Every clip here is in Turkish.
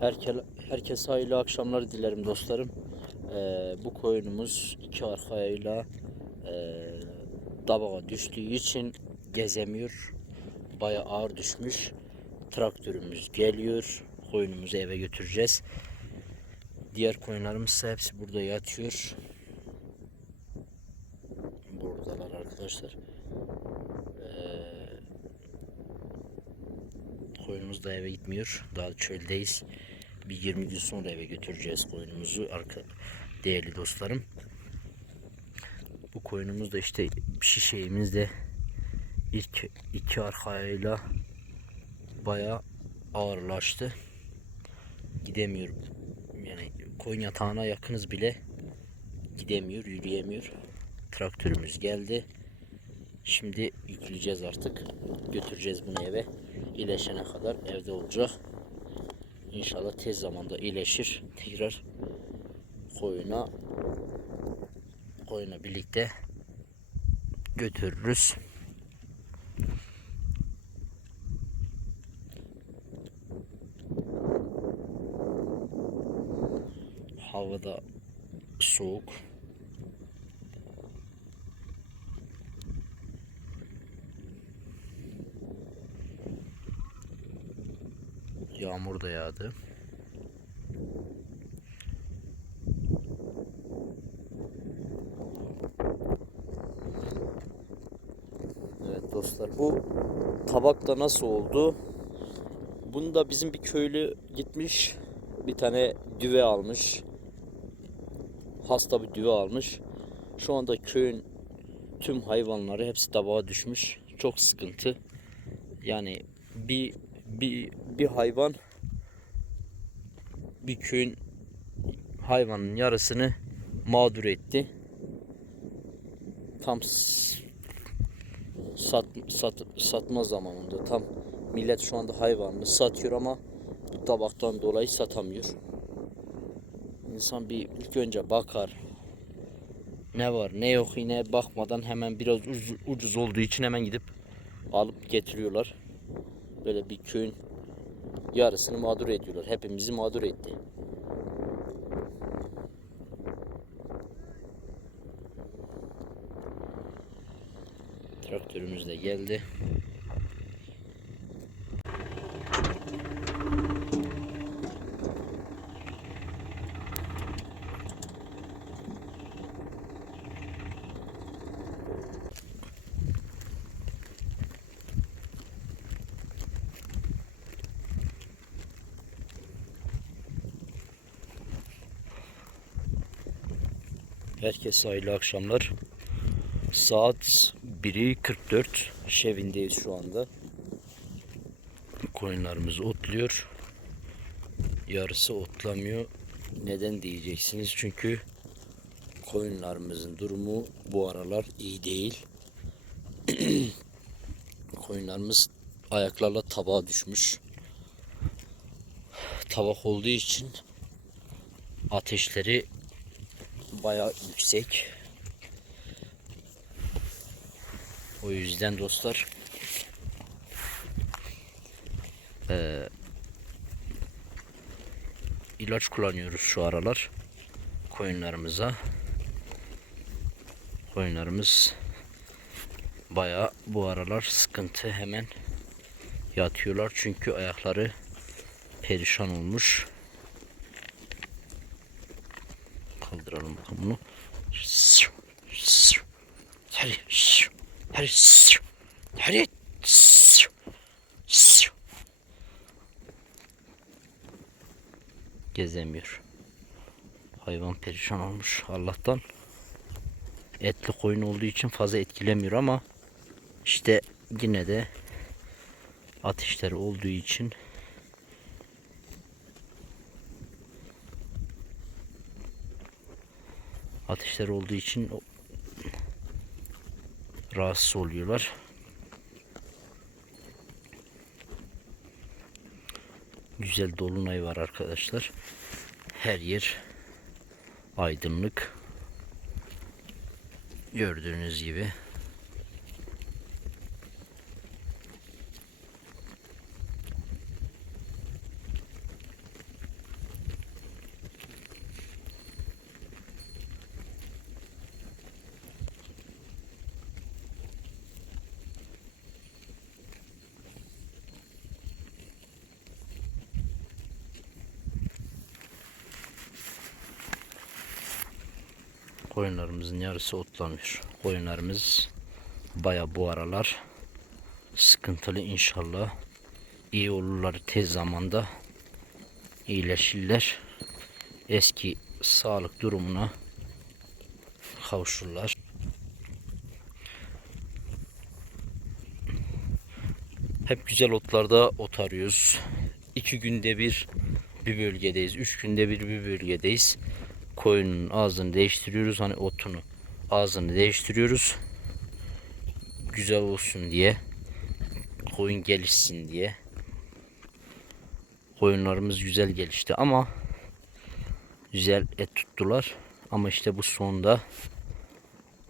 Herke, herkese hayırlı akşamlar dilerim dostlarım. Ee, bu koyunumuz iki arkayla e, dabağa düştüğü için gezemiyor. Baya ağır düşmüş. Traktörümüz geliyor. Koyunumuzu eve götüreceğiz. Diğer koyunlarımız ise hepsi burada yatıyor. Buradalar arkadaşlar. Ee, koyunumuz da eve gitmiyor. Daha çöldeyiz. Bir 20 gün sonra eve götüreceğiz koyunumuzu. Arka, değerli dostlarım. Bu koyunumuz da işte şişeğimiz de ilk iki arkayla baya ağırlaştı. Gidemiyor. Yani koyun yatağına yakınız bile gidemiyor, yürüyemiyor. Traktörümüz geldi. Şimdi yükleyeceğiz artık. Götüreceğiz bunu eve. İyileşene kadar evde olacak. İnşallah tez zamanda iyileşir. Tekrar koyuna koyuna birlikte götürürüz. Havada soğuk. Yağmur da yağdı. Evet dostlar bu tabakta nasıl oldu? Bunu da bizim bir köylü gitmiş bir tane düve almış. Hasta bir düve almış. Şu anda köyün tüm hayvanları hepsi tabağa düşmüş. Çok sıkıntı. Yani bir bir bir hayvan bir köyün hayvanın yarısını mağdur etti. Tam sat, sat, satma zamanında tam millet şu anda hayvanını satıyor ama tabaktan dolayı satamıyor. İnsan bir ilk önce bakar. Ne var ne yok yine bakmadan hemen biraz ucuz, ucuz olduğu için hemen gidip alıp getiriyorlar. Böyle bir köyün yarısını mağdur ediyorlar. Hepimizi mağdur etti. Traktörümüz de geldi. Herkese hayırlı akşamlar. Saat 1'i 44 şevindeyiz şu anda. Koyunlarımız otluyor. Yarısı otlamıyor. Neden diyeceksiniz? Çünkü koyunlarımızın durumu bu aralar iyi değil. Koyunlarımız ayaklarla tabağa düşmüş. Tabak olduğu için ateşleri bayağı yüksek. O yüzden dostlar eee, ilaç kullanıyoruz şu aralar koyunlarımıza. Koyunlarımız bayağı bu aralar sıkıntı hemen yatıyorlar çünkü ayakları perişan olmuş. Kaldıralım bakalım bunu. Hadi. Hadi. Hadi. Gezemiyor. Hayvan perişan olmuş. Allah'tan etli koyun olduğu için fazla etkilemiyor ama işte yine de ateşleri olduğu için ateşler olduğu için rahatsız oluyorlar. Güzel dolunay var arkadaşlar. Her yer aydınlık. Gördüğünüz gibi. Koyunlarımızın yarısı otlanıyor. Koyunlarımız baya bu aralar sıkıntılı inşallah. iyi olurlar tez zamanda. iyileşirler. Eski sağlık durumuna kavuşurlar. Hep güzel otlarda ot arıyoruz. İki günde bir bir bölgedeyiz. Üç günde bir bir bölgedeyiz. Koyunun ağzını değiştiriyoruz. Hani otunu ağzını değiştiriyoruz. Güzel olsun diye. Koyun gelişsin diye. Koyunlarımız güzel gelişti ama güzel et tuttular. Ama işte bu sonda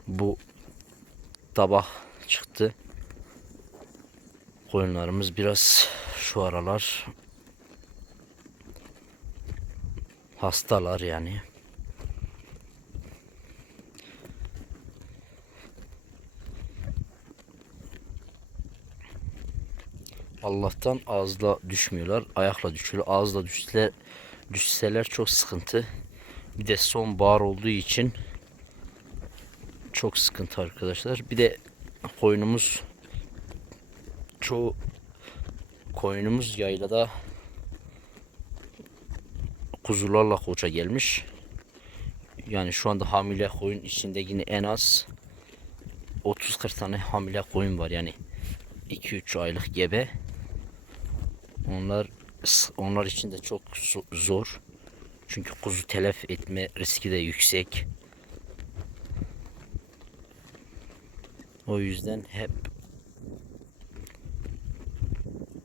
bu tabak çıktı. Koyunlarımız biraz şu aralar hastalar yani. Allah'tan ağızla düşmüyorlar. Ayakla düşüyor. Ağızla düşseler, düşseler çok sıkıntı. Bir de son bahar olduğu için çok sıkıntı arkadaşlar. Bir de koyunumuz çoğu koyunumuz yaylada kuzularla koça gelmiş. Yani şu anda hamile koyun içinde yine en az 30-40 tane hamile koyun var yani 2-3 aylık gebe. Onlar onlar için de çok zo- zor. Çünkü kuzu telef etme riski de yüksek. O yüzden hep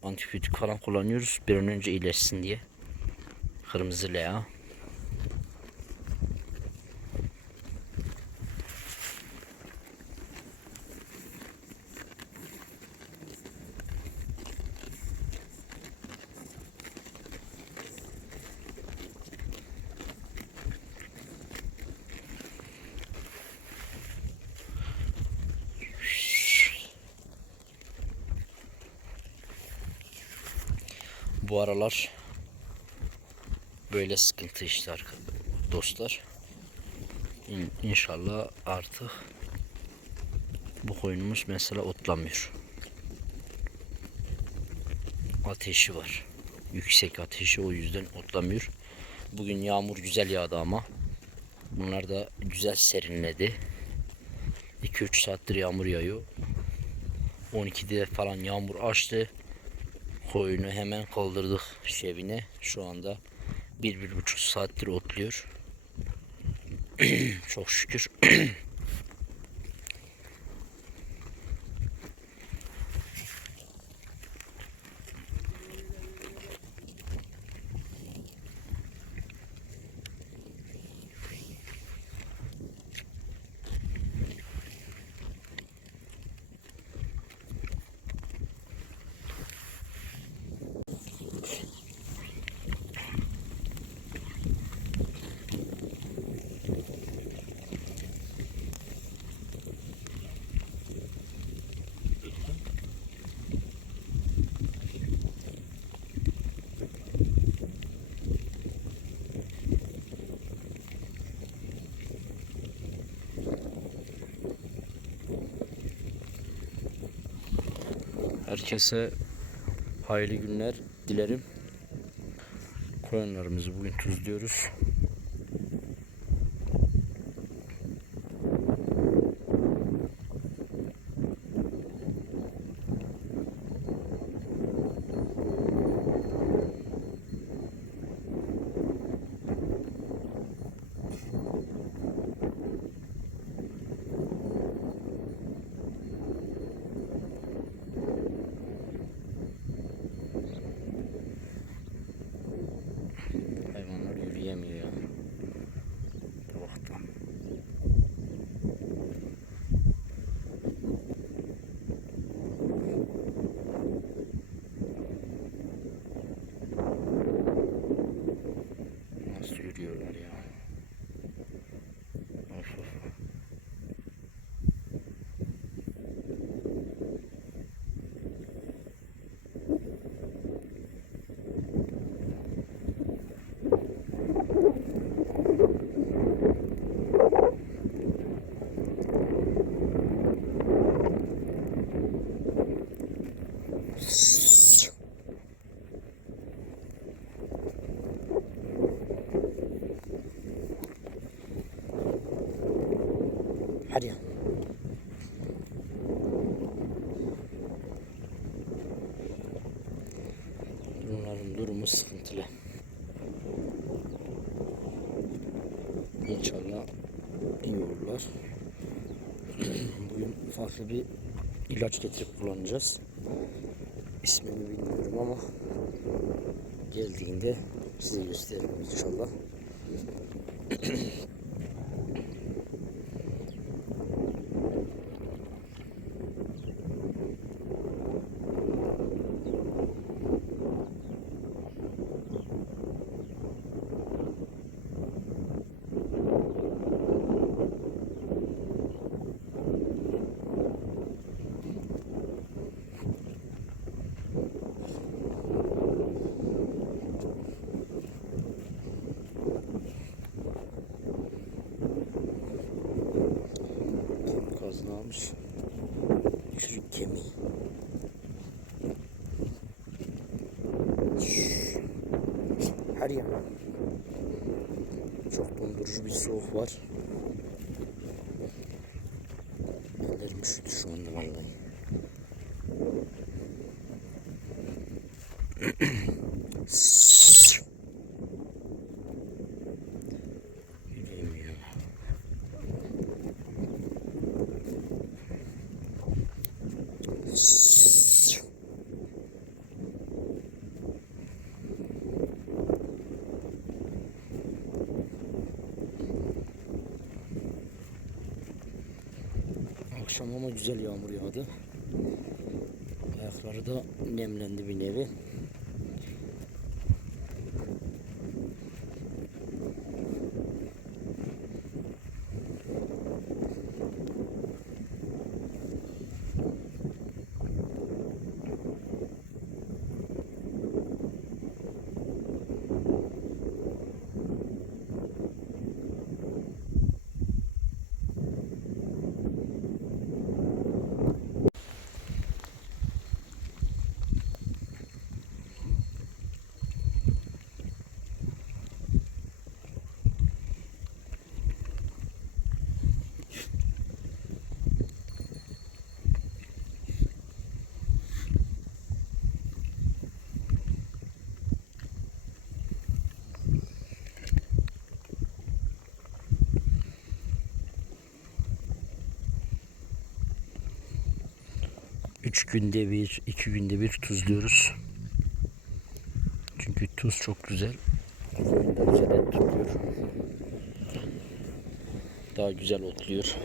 antibiyotik falan kullanıyoruz bir an önce iyileşsin diye. Kırmızı lea. Bu aralar böyle sıkıntı işte dostlar. İn- İnşallah artık bu koyunumuz mesela otlamıyor. Ateşi var. Yüksek ateşi o yüzden otlamıyor. Bugün yağmur güzel yağdı ama. Bunlar da güzel serinledi. 2-3 saattir yağmur yağıyor. 12'de falan yağmur açtı. Koyunu hemen kaldırdık şevine. Şu anda bir, bir buçuk saattir otluyor. Çok şükür. Herkese hayırlı günler dilerim. Koyunlarımızı bugün tuzluyoruz. Hayvanlar yürüyemiyor ya. Bunların durumu sıkıntılı. İnşallah iyi olurlar. Bugün farklı bir ilaç getirip kullanacağız. İsmini bilmiyorum ama geldiğinde size gösteririm inşallah. Kemik ağzını almış. Çürük kemiği. Her yer. Çok dondurucu bir soğuk var. Ellerim üşüdü şu anda vallahi. Yüreğim ya. Akşam ama güzel yağmur yağdı. Ayakları da nemlendi bir nevi. Üç günde bir, iki günde bir tuzluyoruz. Çünkü tuz çok güzel. Koyun güzel et tutuyor. Daha güzel otluyor.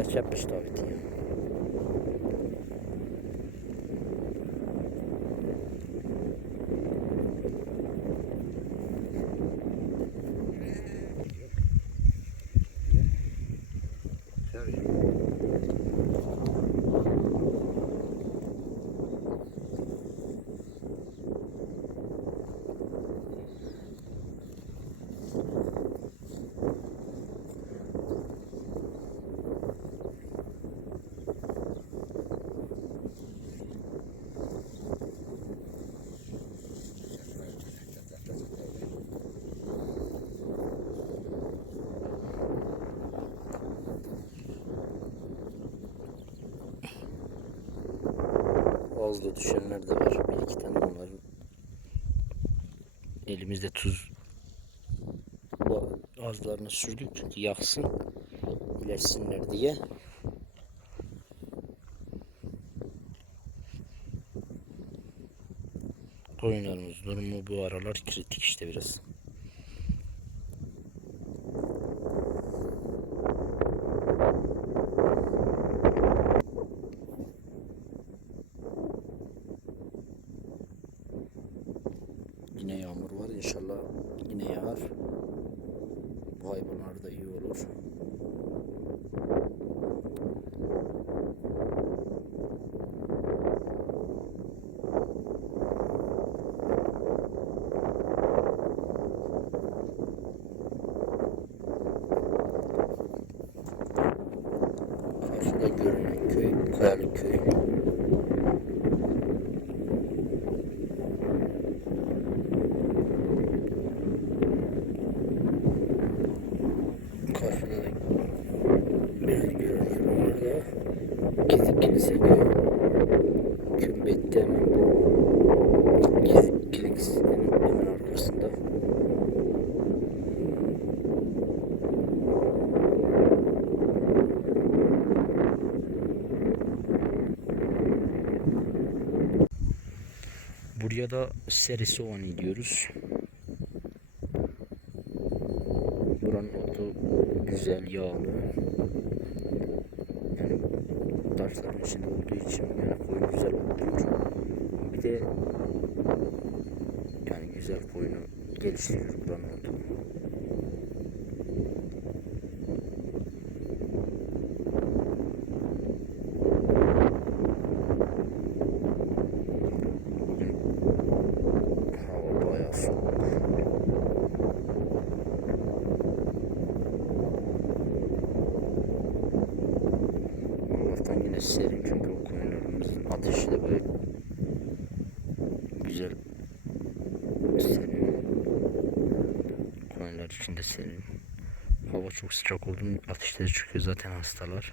Yaş yapmış tabii diye. Ağızda düşenler de var. Bir iki tane onların. Elimizde tuz ağızlarına sürdük çünkü yaksın. iyileşsinler diye. Koyunlarımız durumu bu aralar kritik işte biraz. Yine yağmur var inşallah yine yağar. Bu hayvanlar da iyi olur. Şurada görünen köy, Kayalık köy. Karşıda da biraz görünüyor orada. Kizik Kilise köyü. Kümbet'te hemen bu Kizik Kilise'nin hemen arkasında. Buraya da seri soğanı diyoruz. Buranın otu güzel, yağlı. Yani taşların içinde olduğu için yani koyun güzel oluyor. Bir de yani güzel koyunu geliştiriyor buranın otu. Bugün hava bayağı soğuk. Allah'tan yine serin çünkü o koyunlarımızın ateşi de böyle güzel serin. Koyunlar için de serin. Hava mu ateşleri çıkıyor zaten hastalar.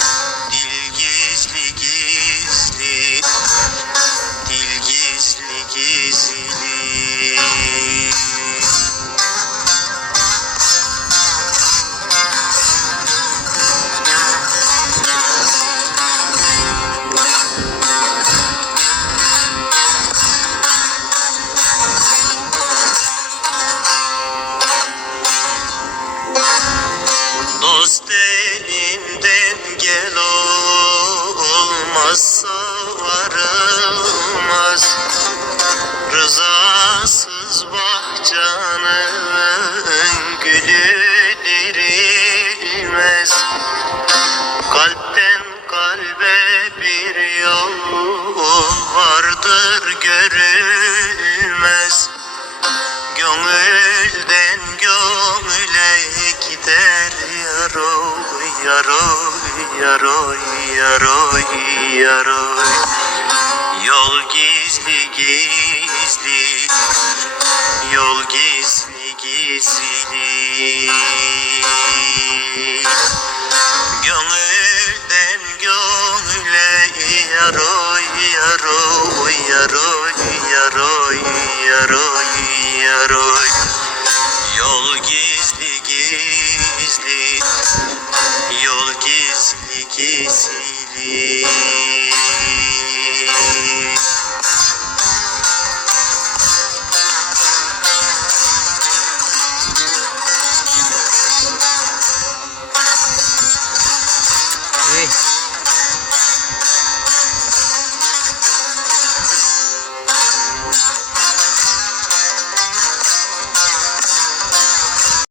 yaroy yaroy yaroy yaroy. Yol gizli gizli. Yol gizli gizli. Gönülden gönüle yaroy yaroy yaroy yaroy yaroy yaroy gizli Yol gizli gizli.